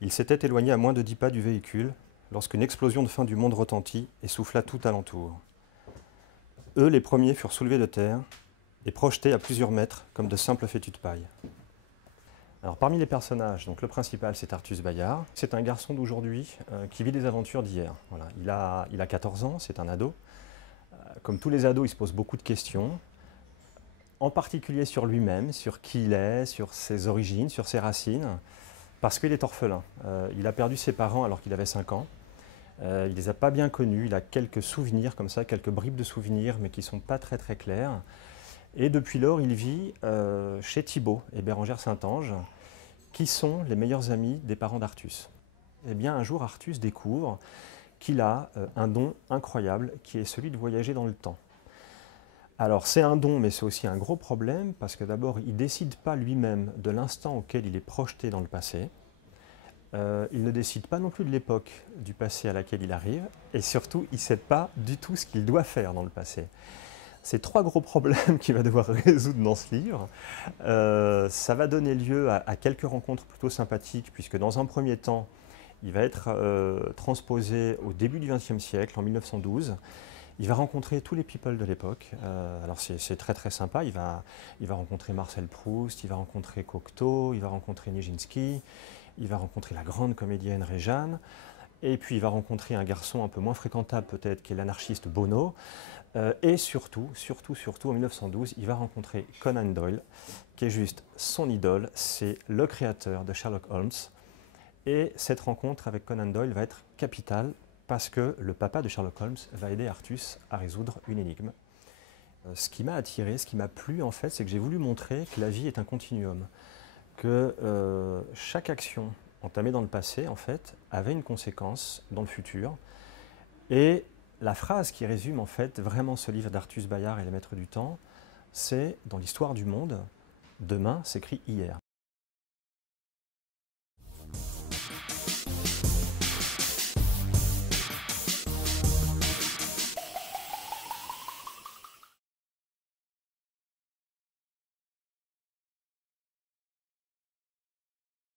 Il s'était éloigné à moins de 10 pas du véhicule lorsqu'une explosion de fin du monde retentit et souffla tout alentour. Eux, les premiers, furent soulevés de terre et projetés à plusieurs mètres comme de simples fétus de paille. Alors, parmi les personnages, donc, le principal, c'est Artus Bayard. C'est un garçon d'aujourd'hui qui vit des aventures d'hier. Voilà. Il a 14 ans, c'est un ado. Comme tous les ados, il se pose beaucoup de questions, en particulier sur lui-même, sur qui il est, sur ses origines, sur ses racines, parce qu'il est orphelin. Il a perdu ses parents alors qu'il avait 5 ans. Il ne les a pas bien connus, il a quelques souvenirs comme ça, quelques bribes de souvenirs, mais qui ne sont pas très très clairs. Et depuis lors, il vit chez Thibaut et Bérengère Saint-Ange, qui sont les meilleurs amis des parents d'Artus. Eh bien, un jour, Artus découvre qu'il a un don incroyable, qui est celui de voyager dans le temps. Alors, c'est un don, mais c'est aussi un gros problème, parce que d'abord, il ne décide pas lui-même de l'instant auquel il est projeté dans le passé. Il ne décide pas non plus de l'époque du passé à laquelle il arrive, et surtout, il ne sait pas du tout ce qu'il doit faire dans le passé. C'est 3 gros problèmes qu'il va devoir résoudre dans ce livre. Ça va donner lieu à quelques rencontres plutôt sympathiques, puisque dans un premier temps, il va être transposé au début du XXe siècle, en 1912. Il va rencontrer tous les people de l'époque. Alors c'est très très sympa. Il va rencontrer Marcel Proust, il va rencontrer Cocteau, il va rencontrer Nijinsky, il va rencontrer la grande comédienne Réjeanne. Et puis il va rencontrer un garçon un peu moins fréquentable peut-être, qui est l'anarchiste Bono. Et surtout, en 1912, il va rencontrer Conan Doyle, qui est juste son idole. C'est le créateur de Sherlock Holmes. Et cette rencontre avec Conan Doyle va être capitale parce que le papa de Sherlock Holmes va aider Artus à résoudre une énigme. Ce qui m'a attiré, ce qui m'a plu en fait, c'est que j'ai voulu montrer que la vie est un continuum, que chaque action entamée dans le passé en fait avait une conséquence dans le futur. Et la phrase qui résume en fait vraiment ce livre d'Artus Bayard et les Maîtres du Temps, c'est dans l'histoire du monde, demain s'écrit hier.